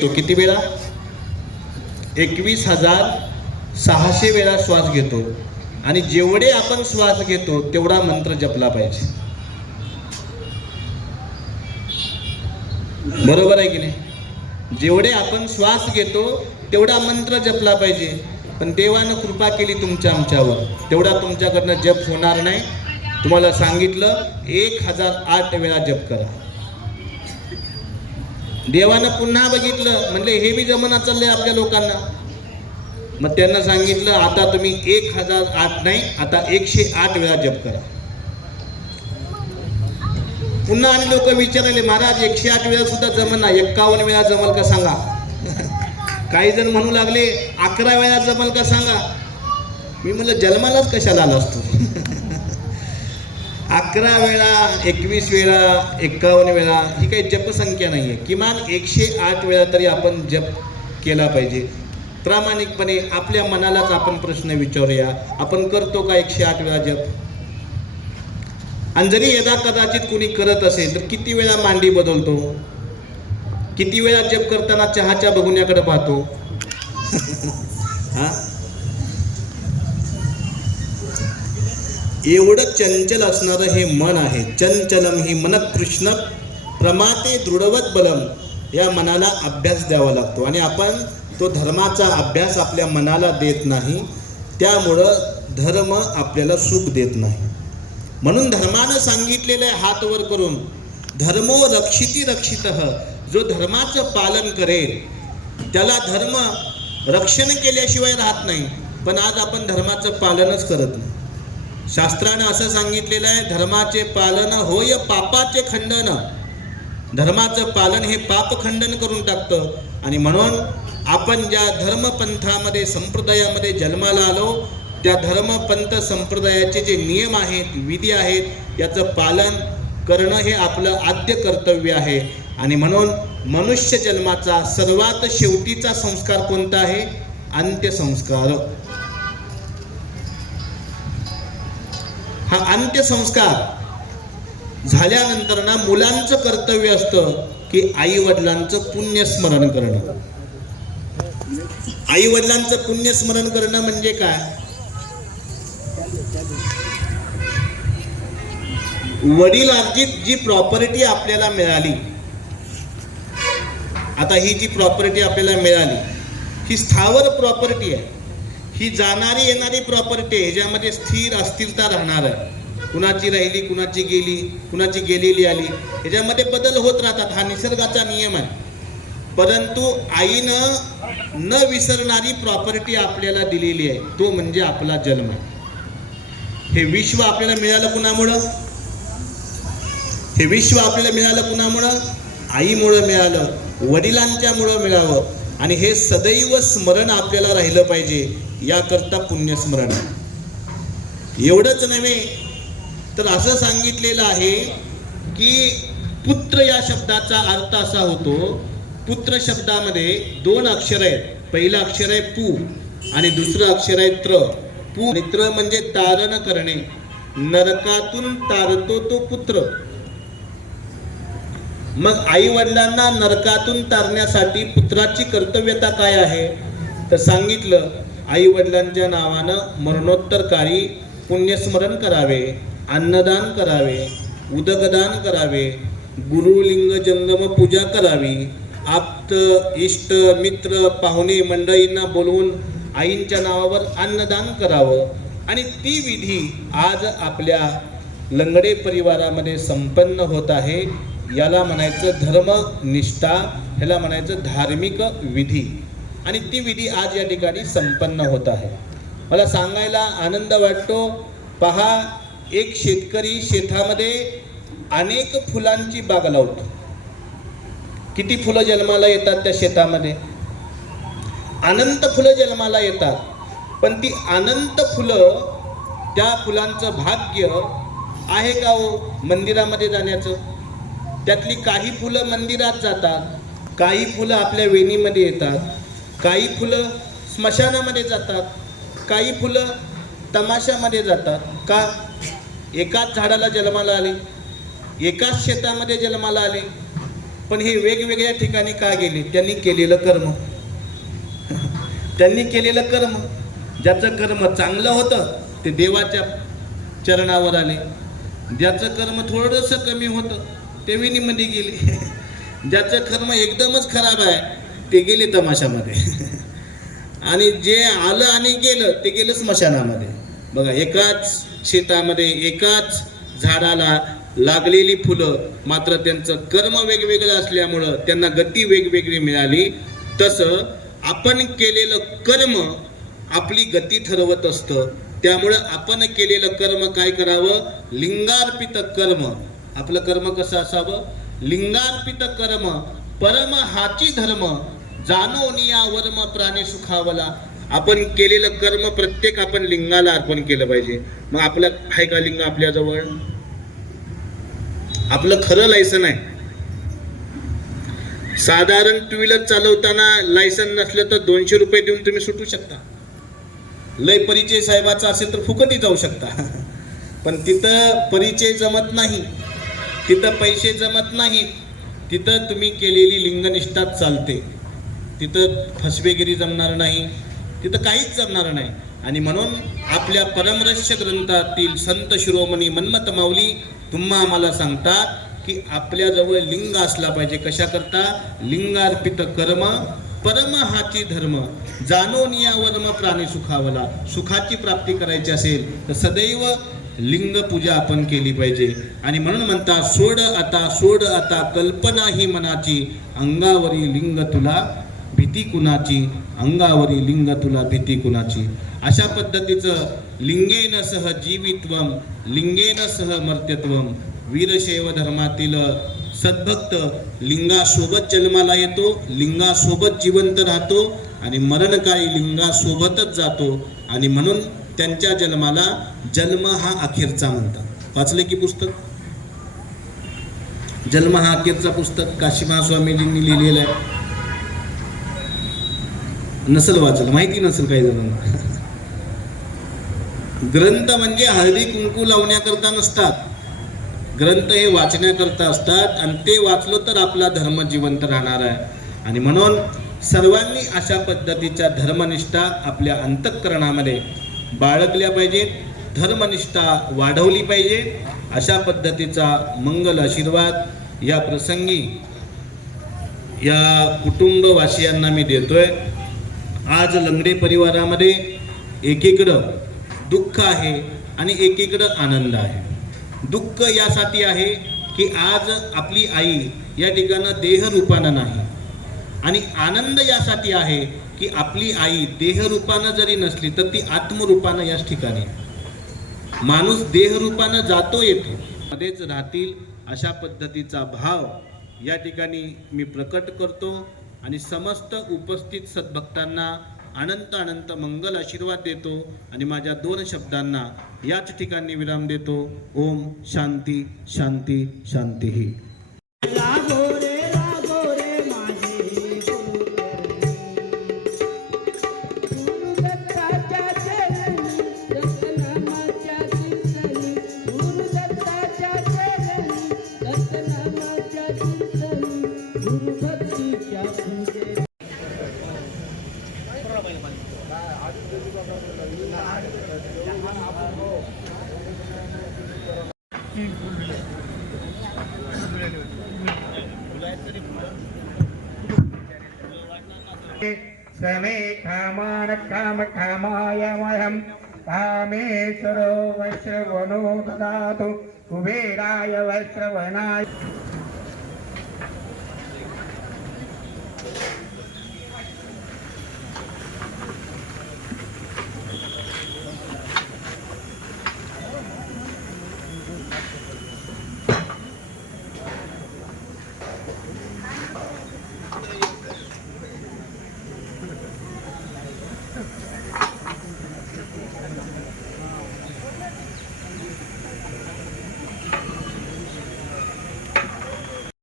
तो किती वेळा? एकवीस हजार सहाशे वेळा श्वास घेतो. आणि जेवढे आपण श्वास घेतो तेवढा मंत्र जपला पाहिजे. बरोबर आहे की नाही? जेवढे आपण श्वास घेतो तेवढा मंत्र जपला पाहिजे. पण देवानं कृपा केली तुमच्या आमच्यावर. तेवढा तुमच्याकडनं जप होणार नाही. तुम्हाला सांगितलं एक हजार आठ वेळा जप करा. देवानं पुन्हा बघितलं म्हणले हे बी जमना चाललंय आपल्या लोकांना. मग त्यांना सांगितलं आता तुम्ही एक हजार आठ नाही आता एकशे आठ वेळा जप करा. पुन्हा आणि लोक विचारायले महाराज एकशे आठ वेळा सुद्धा जमना एक्कावन्न वेळा जमल का सांगा? काही जण म्हणू लागले अकरा वेळा जमल का सांगा? मी म्हणलं जन्मालाच कशाला आला असतो अकरा वेळा एकवीस वेळा एक्कावन्न वेळा ही काही जपसंख्या नाही आहे किमान एकशे आठ वेळा तरी आपण जप केला पाहिजे. प्रामाणिकपणे आपल्या मनालाच आपण प्रश्न विचारूया. आपण करतो का एकशे आठ वेळा जप? आणि जरी यदा कदाचित कुणी करत असेल तर किती वेळा मांडी बदलतो? किती वेळा जप करताना चहाच्या बघुण्याकडे पाहतो? हा? एवढं चंचल असणारं हे मन आहे. चंचलम ही मन कृष्ण प्रमाते दृढवत बलम या मनाला अभ्यास द्यावा लागतो. आणि आपण तो धर्माचा अभ्यास आपल्या मनाला देत नाही त्यामुळं धर्म आपल्याला सुख देत नाही. म्हणून धर्मानं सांगितलेलं आहे हात वर करून धर्मो रक्षिती रक्षित जो धर्माचं पालन करेल त्याला धर्म रक्षण केल्याशिवाय राहत नाही. पण आज आपण धर्माचं पालनच करत नाही. शास्त्रानं असं सांगितलेलं आहे धर्माचे पालन होय पापाचे खंडन. धर्माचं पालन हे पाप खंडन करून टाकतं. आणि म्हणून आपण ज्या धर्मपंथामध्ये संप्रदायामध्ये जन्माला आलो त्या धर्मपंथ संप्रदायाचे जे नियम आहेत विधी आहेत याचं पालन करणं हे आपलं आद्य कर्तव्य आहे. आणि म्हणून मनुष्य जन्माचा सर्वात शेवटीचा संस्कार कोणता आहे? अंत्यसंस्कार. अंत्यसंस्कार झाल्यानंतर ना मुलांचं कर्तव्य असतं की आई वडिलांचं पुण्यस्मरण करणं. आई वडिलांचं पुण्यस्मरण करणं म्हणजे काय? वडील अर्जित जी प्रॉपर्टी आपल्याला मिळाली आता ही जी प्रॉपर्टी आपल्याला मिळाली ही स्थावर प्रॉपर्टी आहे. ही जाणारी येणारी प्रॉपर्टी आहे ह्याच्यामध्ये स्थिर अस्थिरता राहणार आहे. कुणाची राहिली कुणाची गेली कुणाची गेलेली आली ह्याच्यामध्ये बदल होत राहतात. हा निसर्गाचा नियम आहे. परंतु आईनं न विसरणारी प्रॉपर्टी आपल्याला दिलेली आहे. तो म्हणजे आपला जन्म. हे विश्व आपल्याला मिळालं कुणामुळं? हे विश्व आपल्याला मिळालं कुणामुळं? आईमुळं मिळालं. वडिलांच्यामुळं मिळावं. आणि हे सदैव स्मरण आपल्याला राहिलं पाहिजे. याकरता पुण्यस्मरण आहे. एवढंच नव्हे तर असं सांगितलेलं आहे की पुत्र या शब्दाचा अर्थ असा होतो पुत्र शब्दामध्ये दोन अक्षर आहेत. पहिलं अक्षर आहे पू आणि दुसरं अक्षर आहे त्र. पू मित्र म्हणजे तारण करणे. नरकातून तारतो तो पुत्र. मग आई वडिलांना नरकातून तारण्यासाठी पुत्राची कर्तव्यता काय आहे? तर सांगितलं आई वडिलांच्या नावानं मरणोत्तरकारी पुण्यस्मरण करावे. अन्नदान करावे उदकदान करावे गुरुलिंग जंगम पूजा करावी आप्त इष्ट मित्र पाहुणे मंडळींना बोलवून आईंच्या नावावर अन्नदान करावं. आणि ती विधी आज आपल्या लंगडे परिवारामध्ये संपन्न होत आहे. याला म्हणायचं धर्मनिष्ठा ह्याला म्हणायचं धार्मिक विधी. आणि ती विधी आज या ठिकाणी संपन्न होत आहे. मला सांगायला आनंद वाटतो. पहा एक शेतकरी शेतामध्ये अनेक फुलांची बाग लावतो. किती फुलं जन्माला येतात त्या शेतामध्ये? अनंत फुलं जन्माला येतात. पण ती अनंत फुलं त्या फुलांचं भाग्य आहे का हो मंदिरामध्ये जाण्याचं? त्यातली काही फुलं मंदिरात जातात काही फुलं आपल्या वेणीमध्ये येतात काही फुलं स्मशानामध्ये जातात काही फुलं तमाशामध्ये जातात. का? एकाच झाडाला जन्माला आले एकाच शेतामध्ये जन्माला आले पण हे वेगवेगळ्या ठिकाणी का गेले? त्यांनी केलेलं कर्म. त्यांनी केलेलं कर्म ज्याचं कर्म चांगलं होतं ते देवाच्या चरणावर आले. ज्याचं कर्म थोडंसं कमी होतं ते विनीमध्ये गेले. ज्याचं कर्म एकदमच खराब आहे ते गेले तमाशामध्ये. आणि जे आलं आणि गेलं ते गेलं स्मशानामध्ये. बघा एकाच शेतामध्ये एकाच झाडाला लागलेली फुलं मात्र त्यांचं कर्म वेगवेगळं असल्यामुळं त्यांना गती वेगवेगळी मिळाली. तसं आपण केलेलं कर्म आपली गती ठरवत असतं. त्यामुळं आपण केलेलं कर्म काय करावं? लिंगार्पित कर्म. आपलं कर्म कसं असावं? लिंगार्पित कर्म. परम हाची धर्म. जाणवनिया वर्म प्राणी सुखावला. आपण केलेलं कर्म प्रत्येक आपण लिंगाला अर्पण केलं पाहिजे. मग आपलं आहे का लिंग आपल्याजवळ? आपलं खरं लायसन आहे. साधारण टू व्हीलर चालवताना लायसन नसलं तर दोनशे रुपये देऊन तुम्ही सुटू शकता. लय परिचय साहेबाचा असेल तर फुकटही जाऊ शकता. पण तिथं परिचय जमत नाही. तिथं पैसे जमत नाहीत. तिथं तुम्ही केलेली लिंगनिष्ठाच चालते. तिथं फसवेगिरी जमणार नाही. तिथं काहीच जमणार नाही. आणि म्हणून आपल्या परमरस्य ग्रंथातील संत शिरोमणी मन्मत माऊली तुम्हा आम्हाला सांगतात की आपल्याजवळ लिंग असला पाहिजे. कशाकरता लिंगार्पित कर्म परम हाची धर्म. जाणून या वर्म प्राणी सुखावला. सुखाची प्राप्ती करायची असेल तर सदैव लिंग पूजा आपण केली पाहिजे. आणि म्हणून म्हणतात सोड आता सोड आता कल्पना ही मनाची. अंगावरी लिंग तुला भीती कुणाची? अंगावरी लिंग तुला भीती कुणाची? अशा पद्धतीचं लिंगेन सह जीवित्वम लिंगेन सह मर्त्यत्व वीरशैव धर्मातील सद्भक्त लिंगासोबत जन्माला येतो लिंगासोबत जिवंत राहतो आणि मरणकाळी लिंगासोबतच जातो आणि म्हणून त्यांच्या जन्माला जन्म हा अखेरचा म्हणतात. वाचले की पुस्तक? जन्म हा अखेरचा पुस्तक काशी स्वामीजींनी लिहिलेलं आहे. नसल वाचलं माहिती नसेल काही जणांना. ग्रंथ म्हणजे हळदी कुंकू लावण्याकरता नसतात. ग्रंथ हे वाचण्याकरता असतात आणि ते वाचलो तर आपला धर्म जिवंत राहणार आहे. आणि म्हणून सर्वांनी अशा पद्धतीच्या धर्मनिष्ठा आपल्या अंतःकरणामध्ये बाळगल्या पाहिजेत धर्मनिष्ठा वाढवली पाहिजे. अशा पद्धतीचा मंगल आशीर्वाद या प्रसंगी या कुटुंबवासियांना मी देतोय. आज लंगडे परिवारामध्ये एकीकडं दुःख आहे आणि एकीकडं आनंद आहे. दुःख यासाठी आहे की आज आपली आई या ठिकाणं देहरूपानं नाही. आणि आनंद यासाठी आहे की आपली आई देहरूपानं जरी नसली तर ती आत्मरूपानं याच ठिकाणी माणूस देहरूपानं जातो येतो. मध्येच राहतील अशा पद्धतीचा भाव या ठिकाणी मी प्रकट करतो. आणि समस्त उपस्थित सद्भक्तांना अनंत अनंत मंगल आशीर्वाद देतो आणि माझ्या दोन शब्दांना याच ठिकाणी विराम देतो. ओम शांती शांती शांती ही समे कामान काम कामायमहं कामेश्वरो वैश्रवणो ददातु कुबेराय वैश्रवणाय